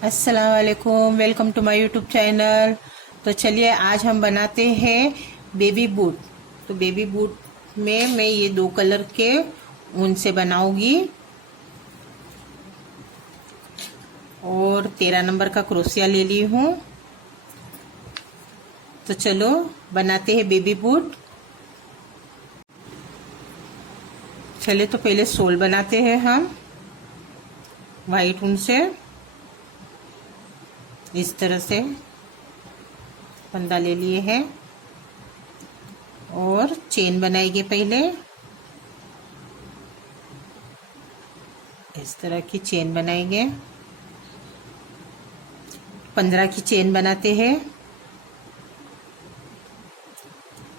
अस्सलाम वालेकुम, welcome to my YouTube channel. तो चलिए आज हम बनाते हैं बेबी बूट। तो बेबी बूट में मैं ये 2 कलर के ऊन से बनाऊंगी और 13 नंबर का क्रोशिया ले ली हूँ। तो चलो बनाते हैं बेबी बूट। चले तो पहले सोल बनाते हैं हम वाइट ऊन से। इस तरह से फंदा ले लिए हैं और चेन बनाएंगे। पहले इस तरह की चेन बनाएंगे। 15 की चेन बनाते हैं।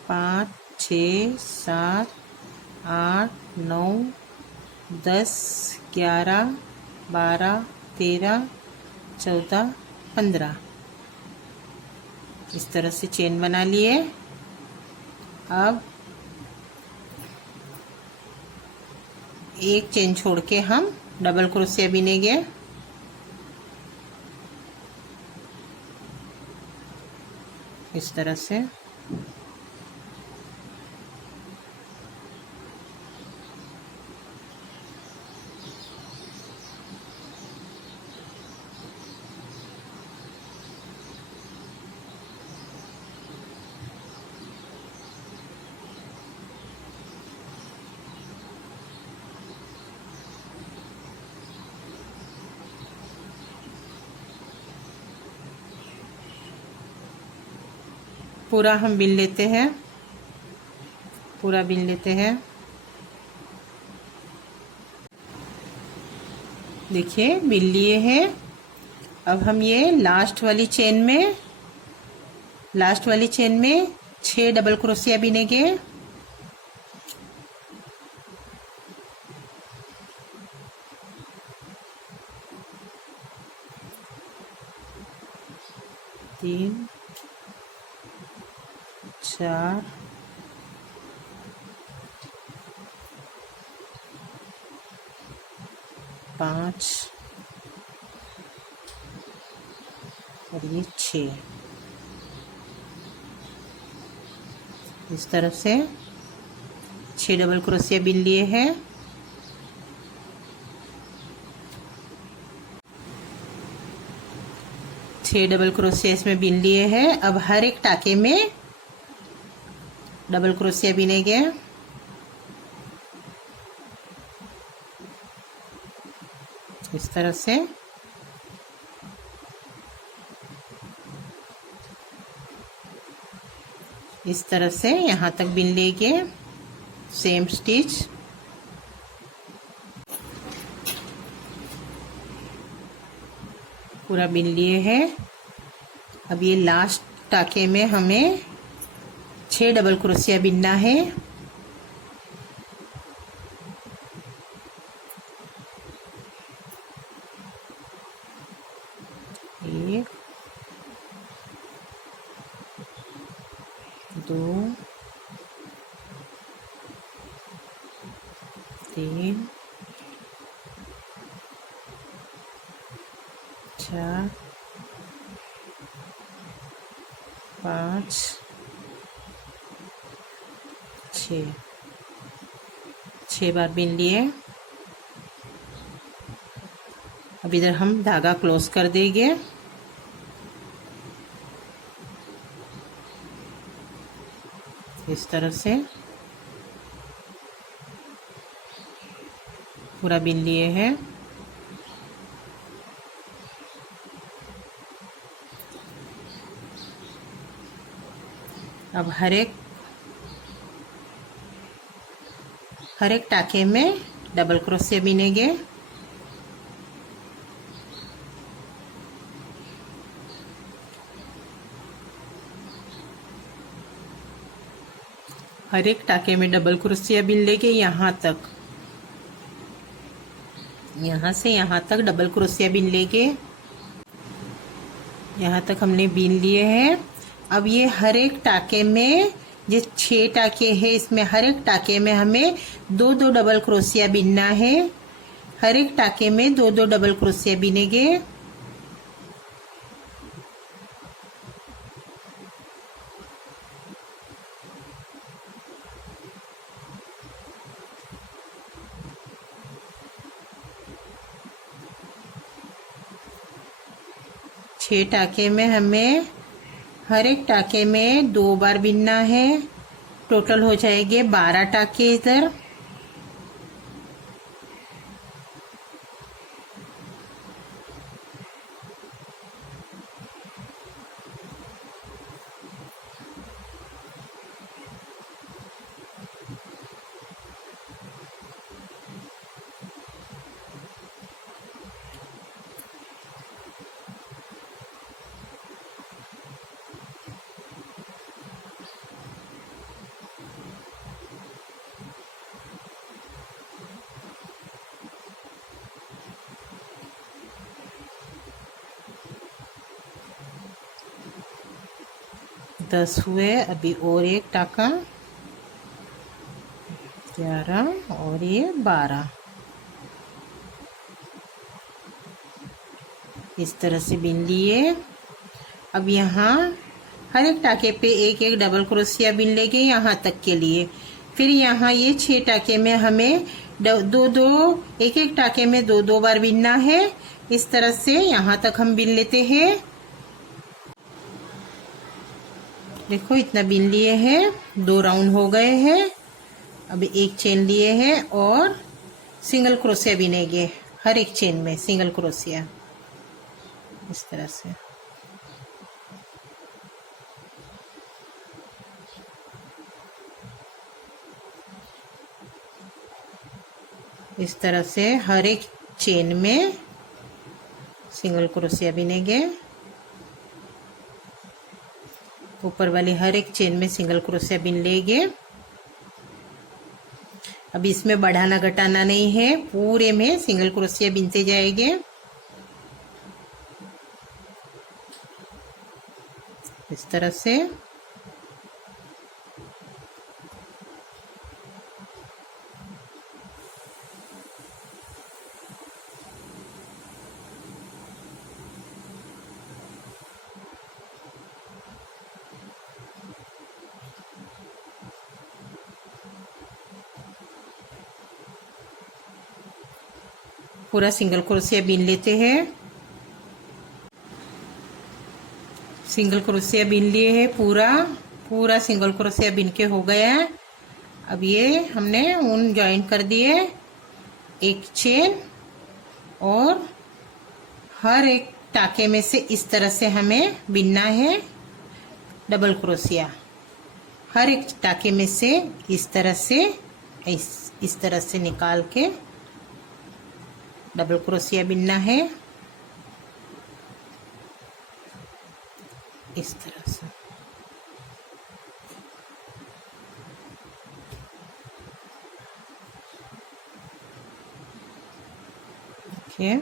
5 6 7 8 9 10 11 12 13 14 15 इस तरह से चेन बना लिए। अब एक चेन छोड़ के हम डबल क्रोशिया बिनेंगे। इस तरह से पूरा हम बिन लेते हैं। पूरा बिन लेते हैं। देखिए बिन लिए हैं। अब हम ये लास्ट वाली चेन में 6 डबल क्रोशिया बिनेंगे। तीन 4 5 और ये 6 इस तरह से 6 डबल क्रोशिया बिन लिए हैं। छह डबल क्रोशिया इसमें बिन लिए हैं। अब हर एक टाके में डबल क्रोशिया बिनेंगे। इस तरह से यहाँ तक बिन लेंगे। सेम स्टिच पूरा बिन लिए हैं। अब ये लास्ट टाके में हमें 6 डबल क्रोशिया बिनना है। 1 2 3 4 5 6 बार बिन लिए। अब इधर हम धागा क्लोज कर देंगे। इस तरह से पूरा बिन लिए हैं। अब हर एक टाके में डबल क्रोशिया बिनेंगे। हर एक टाके में डबल क्रोशिया बिन लेंगे। यहाँ से यहाँ तक डबल क्रोशिया बिन लेंगे। यहाँ तक हमने बिन लिए हैं। अब ये हर एक टाके में जो 6 टाके हैं इसमें हर एक टाके में हमें 2-2 डबल क्रोशिया बिनना है। हर एक टाके में 2-2 डबल क्रोशिया बिनेंगे। 6 टाके में हमें हर एक टाके में 2 बार बिनना है। टोटल हो जाएंगे 12 टाके इधर। दस हुए, अभी और एक टाका, 11 और ये 12। इस तरह से बिन लिए। अब यहाँ हर एक टाके पे एक एक डबल क्रोशिया बिन लेंगे यहाँ तक के लिए। फिर यहाँ ये 6 टाके में हमें दो दो एक एक टाके में 2 बार बिनना है। इस तरह से यहाँ तक हम बिन लेते हैं। देखो इतना बिन लिए हैं, 2 राउंड हो गए हैं। अब एक चेन लिए हैं और सिंगल क्रोशिया बिनेंगे हर एक चेन में, सिंगल क्रोशिया इस तरह से। इस तरह से हर एक चेन में सिंगल क्रोशिया बिनेंगे। ऊपर वाली हर एक चेन में सिंगल क्रोशिया बिन लेंगे। अब इसमें बढ़ाना घटाना नहीं है, पूरे में सिंगल क्रोशिया बिनते जाएंगे। इस तरह से। पूरा सिंगल क्रोशिया बिन लेते हैं। सिंगल क्रोशिया बिन लिए हैं, पूरा सिंगल क्रोशिया बिन के हो गया है। अब ये हमने ऊन ज्वाइन कर दिए, एक चेन, और हर एक टाके में से इस तरह से हमें बिनना है डबल क्रोशिया। हर एक टाके में से इस तरह से इस तरह से निकाल के डबल क्रोशिया बिनना है, इस तरह से। देखिए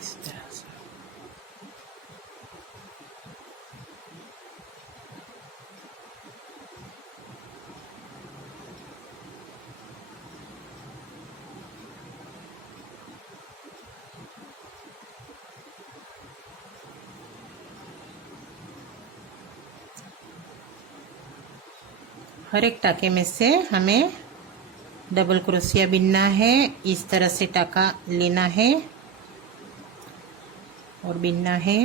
इस तरह से। हर एक टाके में से हमें डबल क्रोशिया बिनना है। इस तरह से टाका लेना है और बिनना है।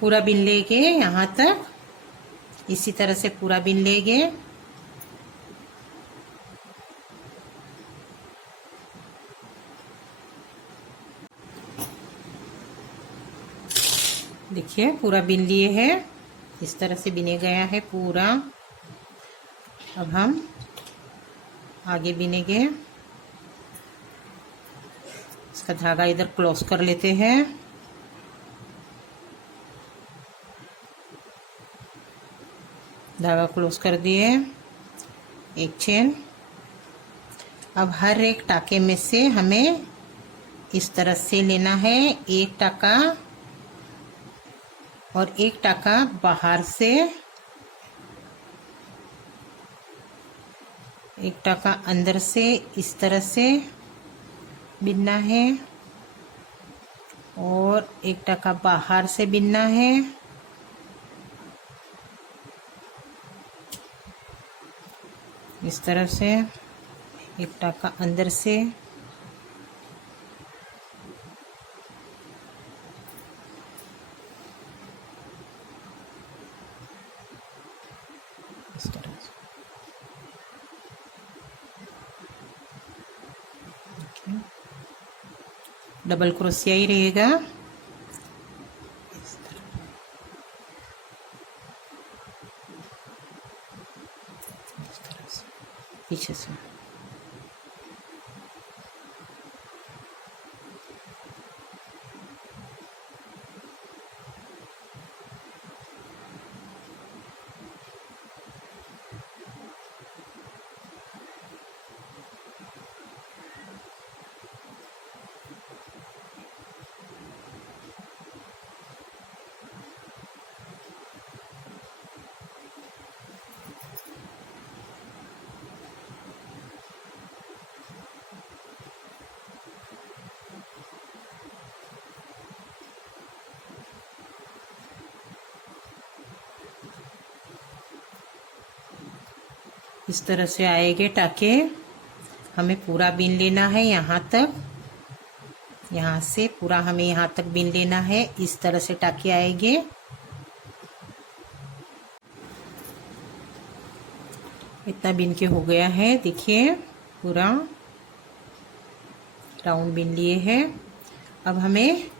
पूरा बिन लेंगे यहाँ तक, इसी तरह से पूरा बिन लेंगे। देखिए पूरा बिन लिए हैं, इस तरह से बिने गया है पूरा। अब हम आगे बिनेंगे। इसका धागा इधर क्लोज कर लेते हैं। धागा क्लोज कर दिए, एक चेन। अब हर एक टाके में से हमें इस तरह से लेना है, एक टाका और एक टाका बाहर से, एक टाका अंदर से इस तरह से बिनना है और एक टाका बाहर से बिनना है। इस तरह से एक टाका अंदर से, इस तरह से। डबल क्रोशिया ही रहेगा। इस तरह से पीछे से इस तरह से आएंगे टाके। हमें पूरा बीन लेना है यहाँ तक, यहाँ से पूरा हमें यहाँ तक बीन लेना है। इस तरह से टाके आएंगे। इतना बीन के हो गया है, देखिए पूरा राउंड बीन लिए हैं। अब हमें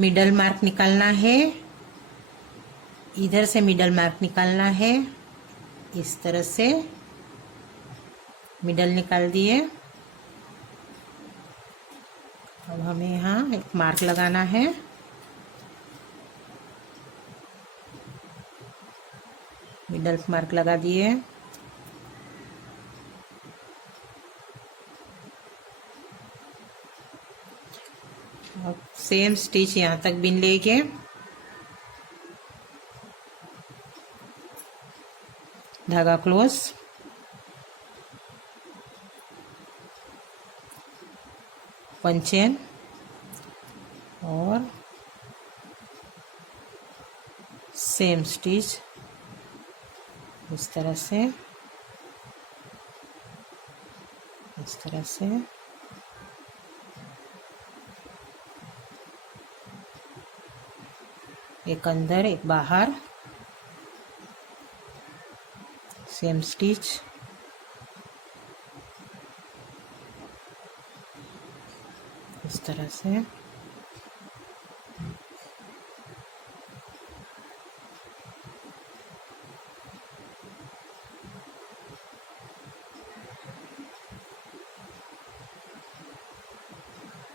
मिडल मार्क निकालना है, इधर से मिडल मार्क निकालना है। इस तरह से मिडल निकाल दिए। अब हमें यहाँ एक मार्क लगाना है। मिडल मार्क लगा दिए। अब सेम स्टिच यहाँ तक बिन लेंगे। धागा क्लोज, वन चेन और सेम स्टिच इस तरह से, इस तरह से। एक अंदर एक बाहर, सेम स्टिच, इस तरह से।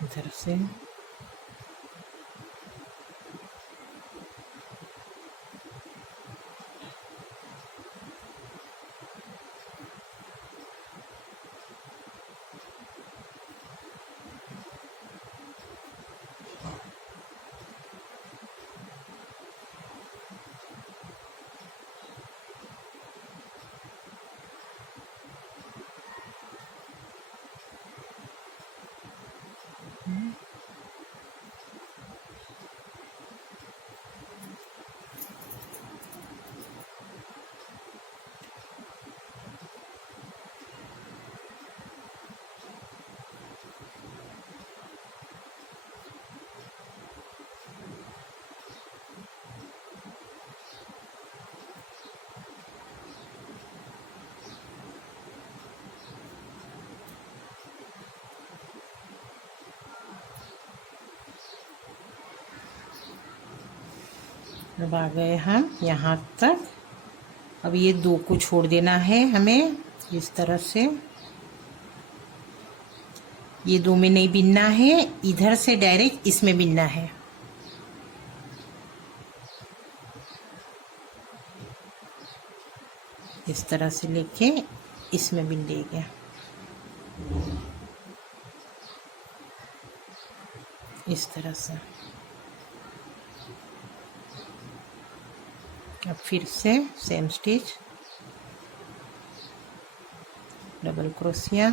इधर से अब आ गए हम यहाँ तक। अब ये दो को छोड़ देना है हमें, इस तरह से। ये दो में नहीं बिनना है, इधर से डायरेक्ट इसमें बिनना है। इस तरह से लेके इसमें बिन लेंगे। इस तरह से। अब फिर से सेम स्टिच, डबल क्रोशिया,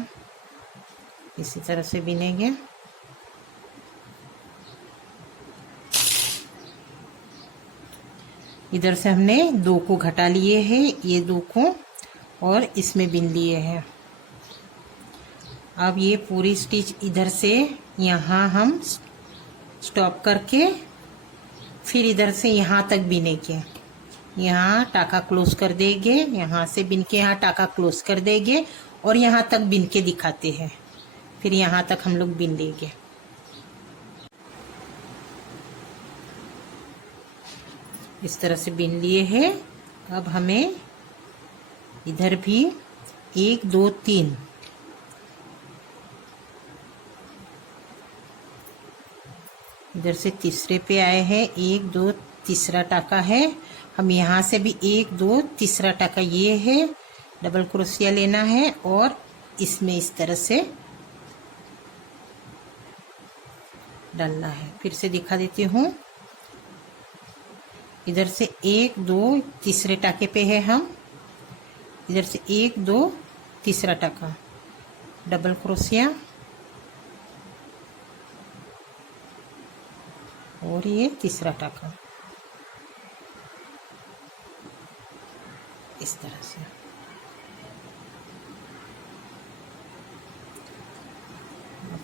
इसी तरह से बिनेंगे। इधर से हमने 2 को घटा लिए हैं, ये 2 को, और इसमें बिन लिए हैं। अब ये पूरी स्टिच इधर से यहाँ हम स्टॉप करके फिर इधर से यहाँ तक बिनेंगे। यहाँ टाका क्लोज कर देंगे, यहाँ से बिन के यहाँ टाका क्लोज कर देंगे और यहाँ तक बिन के दिखाते हैं। फिर यहाँ तक हम लोग बिन लेंगे। इस तरह से बिन लिए हैं। अब हमें इधर भी 1 2 3 इधर से तीसरे पे आए हैं, 1 2 तीसरा टाका है। हम यहाँ से भी 1 2 तीसरा टाका ये है, डबल क्रोशिया लेना है और इसमें इस तरह से डालना है। फिर से दिखा देती हूँ। इधर से 1 2 तीसरे टाके पे है हम, इधर से 1 2 तीसरा टाका, डबल क्रोशिया और ये तीसरा टाका, इस तरह से।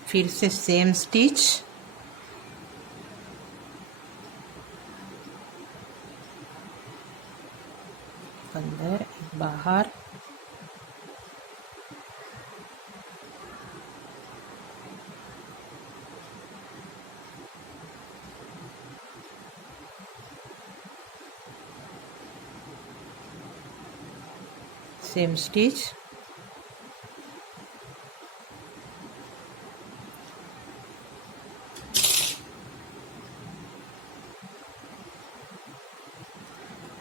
फिर से सेम स्टिच, अंदर बाहर, सेम स्टिच,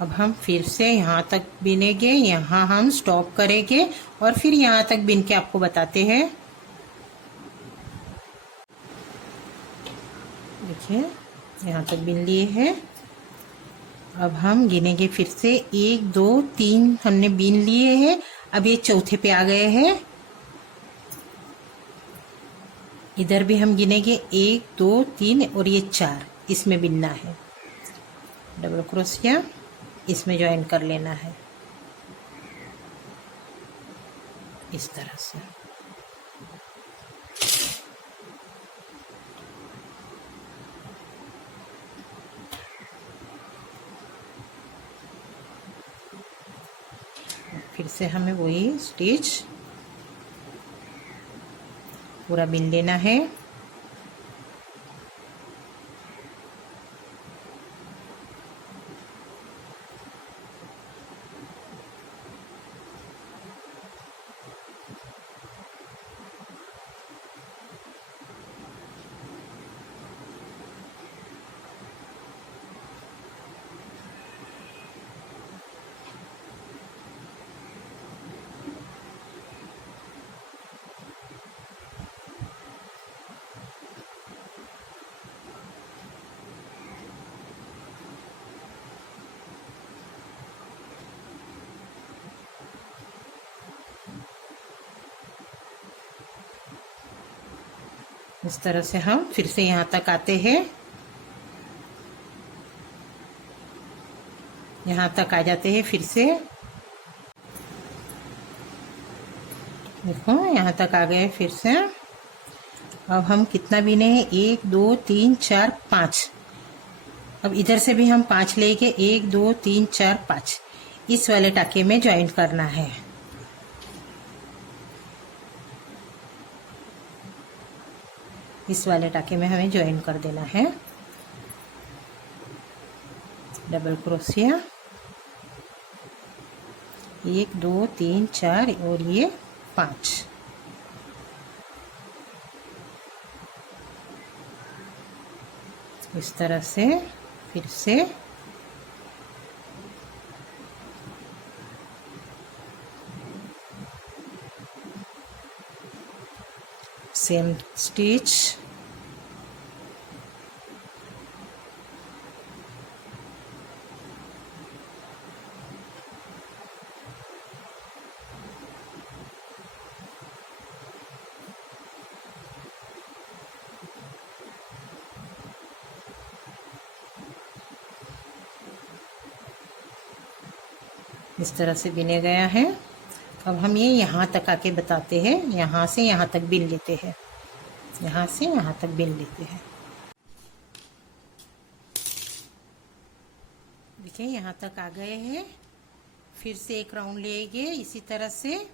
अब हम फिर से यहाँ तक बिनेंगे, यहाँ हम स्टॉप करेंगे और फिर यहाँ तक बिन के आपको बताते हैं। देखिए यहाँ तक बिन लिए हैं। अब हम गिनेंगे फिर से, 1 2 3 हमने बिन लिए हैं। अब ये चौथे पे आ गए हैं। इधर भी हम गिनेंगे 1 2 3 और ये 4, इसमें बिनना है। डबल क्रोशिया इसमें ज्वाइन कर लेना है, इस तरह से। फिर से हमें वही स्टिच पूरा बिन लेना है। इस तरह से हम फिर से यहाँ तक आते हैं, यहाँ तक आ जाते हैं। फिर से देखो यहाँ तक आ गए। फिर से अब हम कितना बिने हैं, 1 2 3 4 5। अब इधर से भी हम 5 लेके 1 2 3 4 5 इस वाले टाके में ज्वाइन करना है। इस वाले टाके में हमें ज्वाइन कर देना है। डबल क्रोशिया, 1 2 3 4 और ये 5। इस तरह से फिर से सेम स्टिच, इस तरह से बिने गया है। अब हम ये यहाँ तक आके बताते हैं, यहाँ से यहाँ तक बिन लेते हैं, यहाँ से यहाँ तक बिन लेते हैं। देखिए यहाँ तक आ गए हैं। फिर से एक राउंड लेंगे इसी तरह से।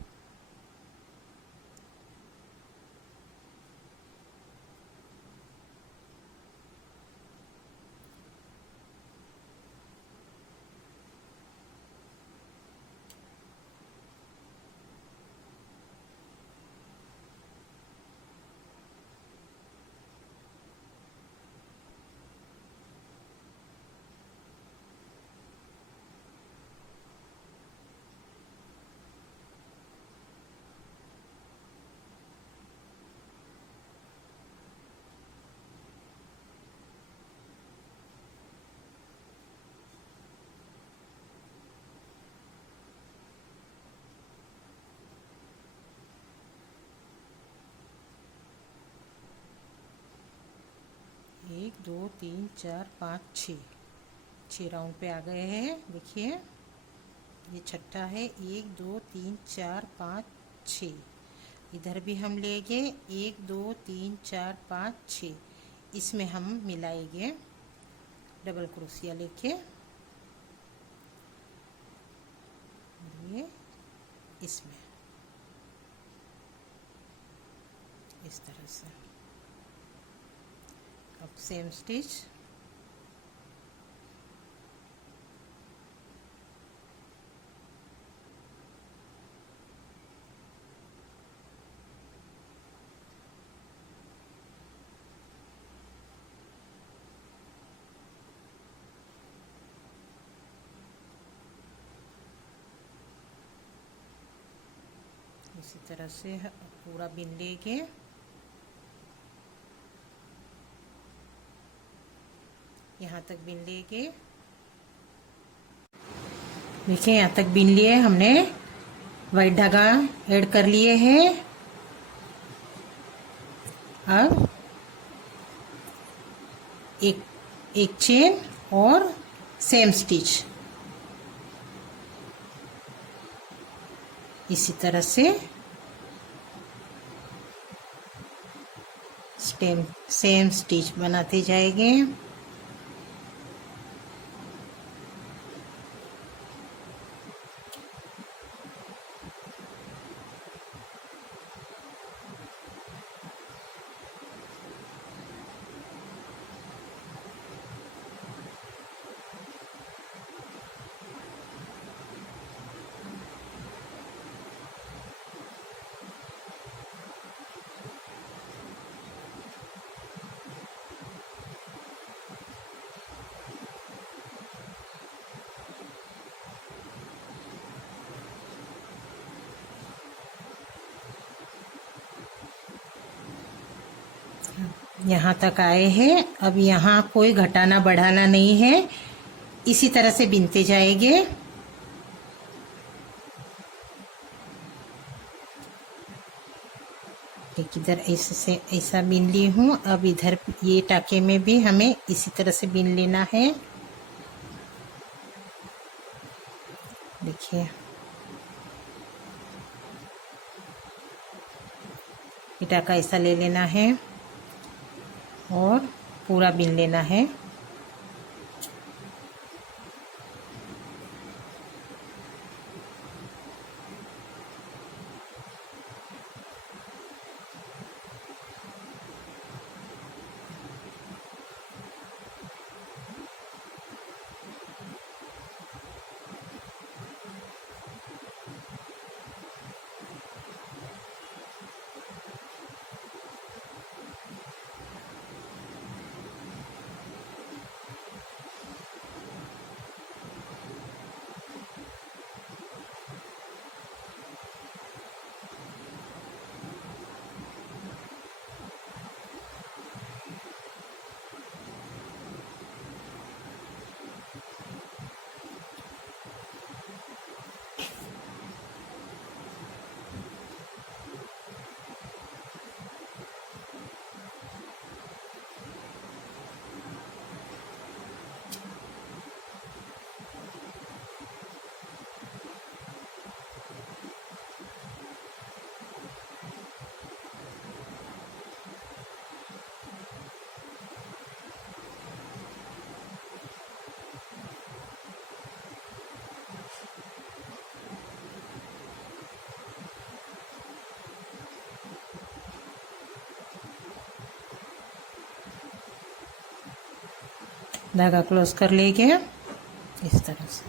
एक दो तीन चार पाँच छः राउंड पे आ गए हैं। देखिए ये छठा है, एक दो तीन चार पाँच छः। इधर भी हम लेंगे एक दो तीन चार पाँच छः, इसमें हम मिलाएंगे डबल क्रोशिया लेके ये इसमें इस तरह से। अब सेम स्टिच इसी तरह से पूरा बिन लेंगे। यहाँ तक बिन लेंगे। देखिए यहाँ तक बिन लिए हमने, वाइट धागा ऐड कर लिए हैं। अब एक चेन और सेम स्टिच इसी तरह से सेम स्टिच बनाते जाएंगे। यहाँ तक आए हैं। अब यहाँ कोई घटाना बढ़ाना नहीं है, इसी तरह से बिनते जाएंगे। एक इधर ऐसे ऐसा बिन ली हूँ। अब इधर ये टाके में भी हमें इसी तरह से बिन लेना है। देखिए ये टाका ऐसा ले लेना है और पूरा बिन लेना है। धागा क्लोज कर लेंगे इस तरह से।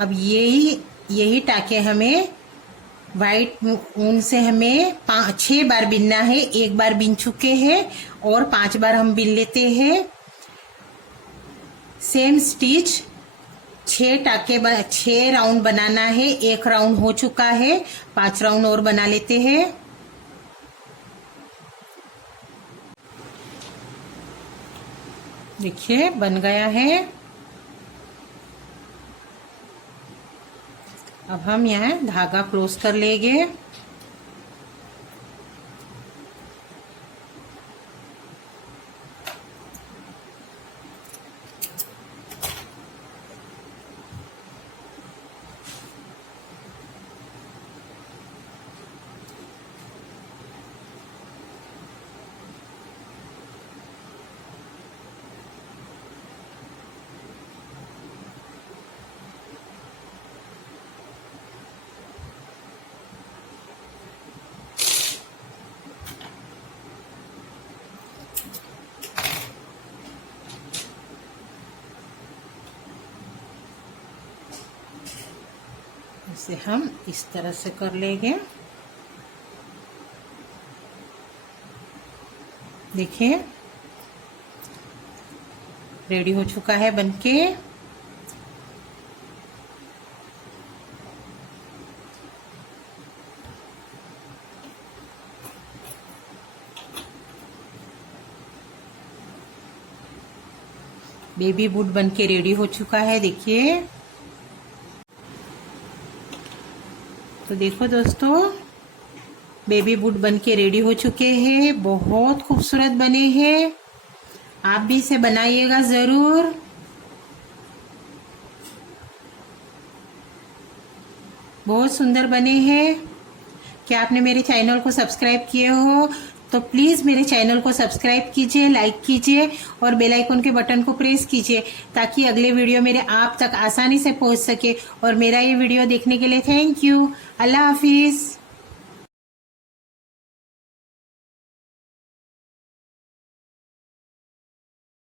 अब यही टाके हमें वाइट ऊन से हमें 6 बार बिनना है। एक बार बिन चुके हैं और 5 बार हम बिन लेते हैं। सेम स्टिच 6 राउंड बनाना है। 1 राउंड हो चुका है, 5 राउंड और बना लेते हैं। देखिए बन गया है। अब हम यहाँ धागा क्लोज कर लेंगे। इसे हम इस तरह से कर लेंगे। देखिए रेडी हो चुका है बनके। बेबी बूट बनके रेडी हो चुका है। देखिए तो देखो दोस्तों, बेबी बूट बनके रेडी हो चुके हैं। बहुत खूबसूरत बने हैं। आप भी इसे बनाइएगा जरूर। बहुत सुंदर बने हैं। क्या आपने मेरे चैनल को सब्सक्राइब किए हो तो प्लीज मेरे चैनल को सब्सक्राइब कीजिए, लाइक कीजिए और बेल आइकन के बटन को प्रेस कीजिए ताकि अगले वीडियो मेरे आप तक आसानी से पहुंच सके। और मेरा ये वीडियो देखने के लिए थैंक यू। Allah Hafiz.